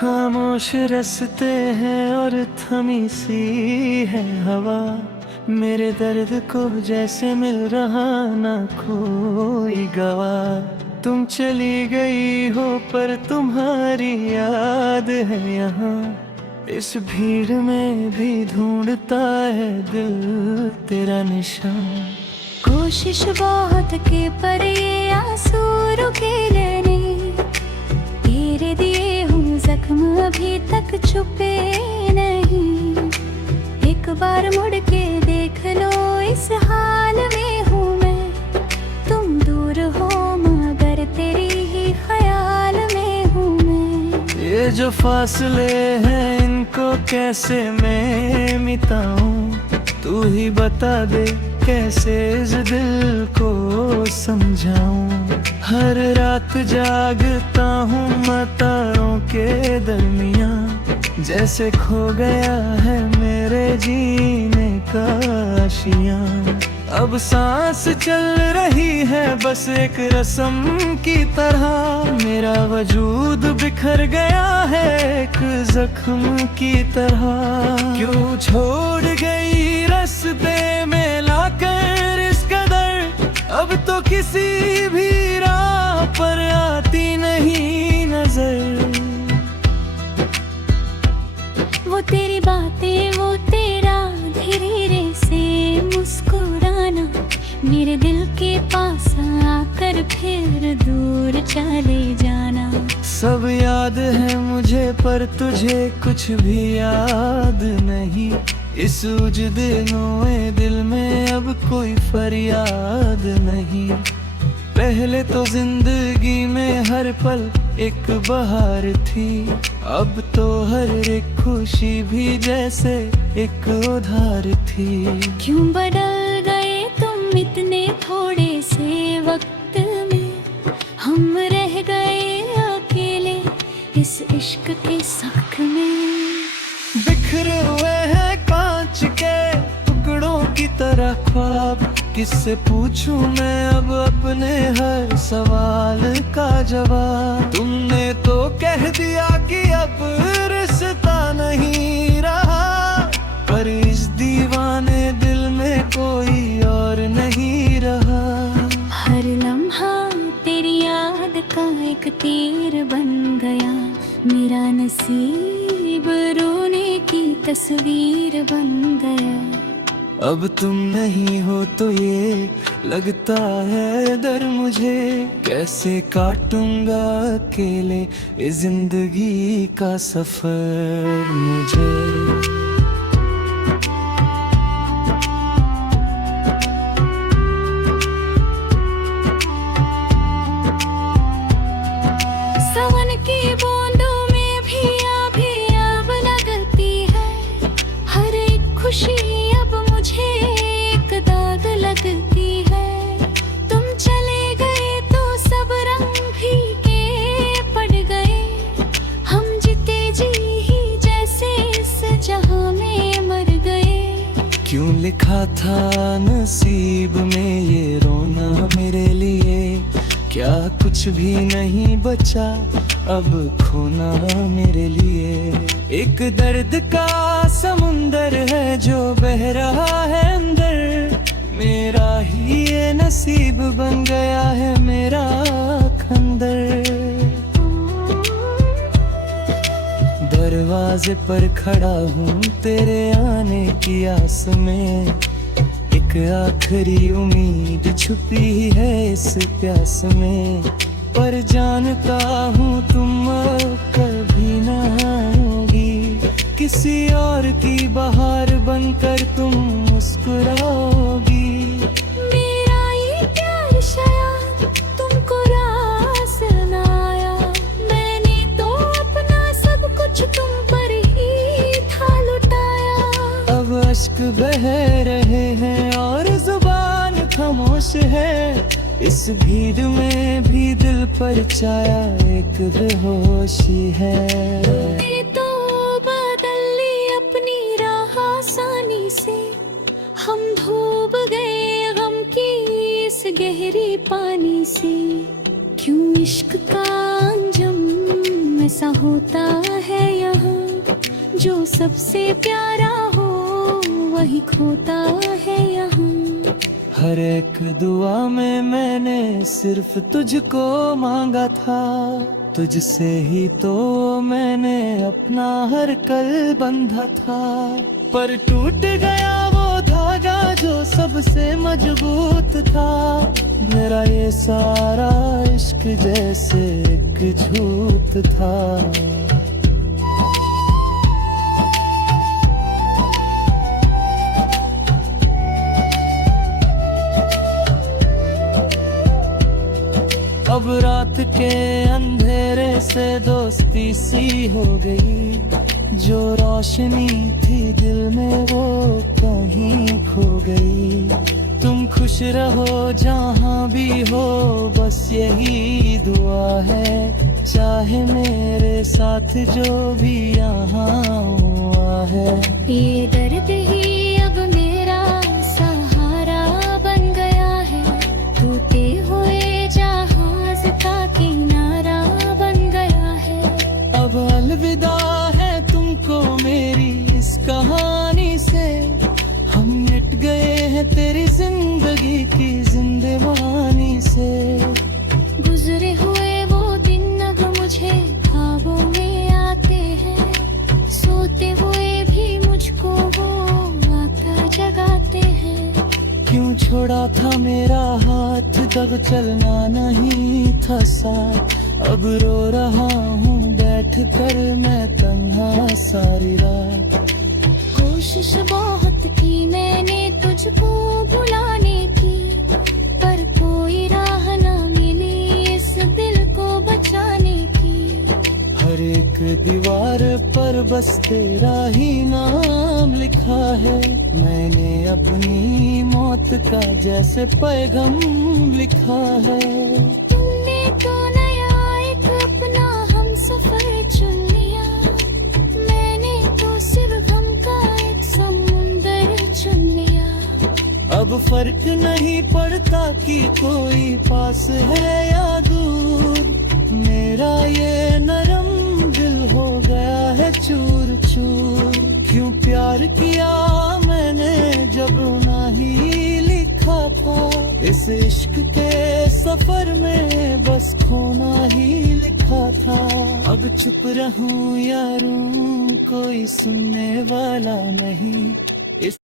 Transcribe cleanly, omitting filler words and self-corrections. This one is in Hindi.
खामोश रस्ते हैं और थमी सी है हवा। मेरे दर्द को जैसे मिल रहा ना कोई गवा। तुम चली गई हो पर तुम्हारी याद है यहाँ। इस भीड़ में भी ढूंढता है दिल तेरा निशान। कोशिश बहुत की पर ये आंसू रुके नहीं। तेरे दिए हूँ जख्म अभी तक छुपे नहीं। एक बार मुड़ के देख लो इस हाल में हूँ मैं। तुम दूर हो मगर तेरी ही ख्याल में हूँ मैं। ये जो फासले हैं इनको कैसे मैं मिटाऊं। तू ही बता दे कैसे इस दिल को समझाऊं। हर रात जागता हूँ मतारों के दरमियाँ। जैसे खो गया है मेरे जीने का आशियाँ। अब सांस चल रही है बस एक रस्म की तरह। मेरा वजूद बिखर गया है एक जख्म की तरह। क्यों छोड़ गई रास्ते में लाकर इस कदर। अब तो किसी भी राह पर आती नहीं नजर। वो तेरी बातें वो तेरा धीरे से मुस्कुराना। मेरे दिल के पास आकर फिर दूर चले जाना। सब याद है मुझे पर तुझे कुछ भी याद नहीं। इस उजड़े नोए दिल में अब कोई फरियाद नहीं। पहले तो जिंदगी में हर पल एक बहार थी। अब तो हर एक खुशी भी जैसे एक उधार थी। क्यों बदल गए तुम इतने थोड़े से वक्त में। हम रह गए अकेले इस इश्क के सख्त में। बिखरे हुए हैं कांच के टुकड़ों की तरह ख्वाब। किससे पूछूं मैं अब अपने हर सवाल का जवाब। तुमने तो कह दिया कि अब रिश्ता नहीं रहा। पर इस दीवाने दिल में कोई और नहीं रहा। हर लम्हा तेरी याद का एक तीर बन गया। मेरा नसीब रोने की तस्वीर बन गया। अब तुम नहीं हो तो ये लगता है डर मुझे। कैसे काटूंगा अकेले इस जिंदगी का सफर मुझे। सावन की बूंदों में भी अब लगती है। हर एक खुशी अब मुझे एक दाग लगती है। तुम चले गए तो सब रंग फीके पड़ गए। हम जीते जी ही जैसे इस जहां में मर गए। क्यों लिखा था नसीब में ये रोना मेरे लिए। क्या कुछ भी नहीं बचा अब खोना मेरे लिए। एक दर्द का समुंदर है जो बह रहा है अंदर। मेरा ही ये नसीब बन गया है मेरा खंदर। दरवाजे पर खड़ा हूँ तेरे आने की आस में। एक आखिरी उम्मीद छुपी है इस प्यास में। पर जानता हूँ तुम कभी ना आओगी। किसी और की बहार बनकर तुम मुस्कुराओगी। मेरा ये प्यार शायद तुमको रास ना आया। मैंने तो अपना सब कुछ तुम पर ही था लुटाया। अब अश्क बह रहे हैं और जुबान खामोश है। इस भीड़ में भी दिल पर छाया एक बेहोशी है। तुमने तो बदल ली अपनी राह आसानी से। हम डूब गए गम की इस गहरी पानी से। क्यों इश्क का अंजुम ऐसा होता है यहाँ, जो सबसे प्यारा हो वही खोता है यहाँ। हर एक दुआ में मैंने सिर्फ तुझको मांगा था, तुझसे ही तो मैंने अपना हर कल बंधा था। पर टूट गया वो धागा जो सबसे मजबूत था, मेरा ये सारा इश्क जैसे एक झूठ था। अब रात के अंधेरे से दोस्ती सी हो गई, जो रोशनी थी दिल में वो कहीं खो गई। तुम खुश रहो जहाँ भी हो, बस यही दुआ है, चाहे मेरे साथ जो भी यहाँ हुआ है। ये दर्द ही अब मेरा सहारा बन गया है, टूटे हुए जहाज का किनारा बन गया है। अब अलविदा है तुमको मेरी इस कहानी से, हम मिट गए हैं तेरी जिंदगी की जिंदगानी से। गुजरे हुए वो दिन अब मुझे ख्वाबों में आते हैं, सोते हुए भी मुझको वो आता जगाते हैं। क्यों छोड़ा था मेरा हाथ जब चलना नहीं था साथ, अब रो रहा हूँ बैठ कर मैं तन्हा सारी रात। कोशिश बहुत की मैंने तुझको भुलाने की, पर कोई राह ना मिली इस दिल को बचाने की। हर एक दीवार पर बस तेरा ही नाम लिखा है, मैंने अपनी मौत का जैसे पैगाम लिखा है। तुमने तो नया एक अपना हम सफर चुन लिया, मैंने तो सिर्फ गम का एक समुंदर चुन लिया। अब फर्क नहीं पड़ता कि कोई पास है या दूर, मेरा ये नरम दिल हो गया है चूर चूर। क्यों प्यार किया मैंने जब रोना ही लिखा था, इस इश्क के सफर में बस खोना ही लिखा था। अब चुप रहूं या रूं कोई सुनने वाला नहीं,